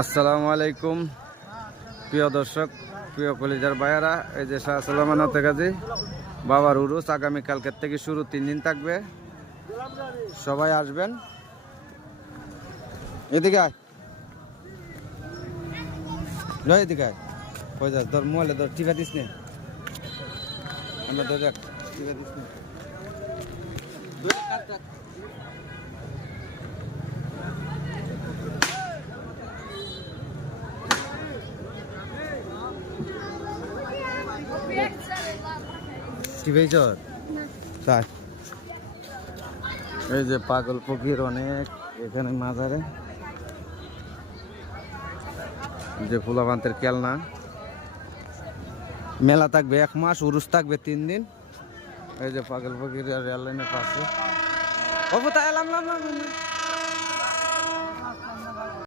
আসসালামু আলাইকুম প্রিয় দর্শক, প্রিয় কলিজার ভাইয়ারা। এই যে শাহ সুলেমান হাতেগাজী বাবার উরুস আগামীকালকের থেকে শুরু, 3 দিন থাকবে। সবাই আসবেন। এদিকে আয়, এদিকে আয়। কই যাস? তোর মোবাইলে তোর টিপা দিস নে, আমরা তোর টিপা দিস নে। এই যে পাগল ফকির অনেক এখানে মাজারে, যে ফুলাবান্তের খেলনা মেলা থাকবে 1 মাস, উরুস থাকবে 3 দিন। এই যে পাগল ফকির রেল লাইনের পাশে।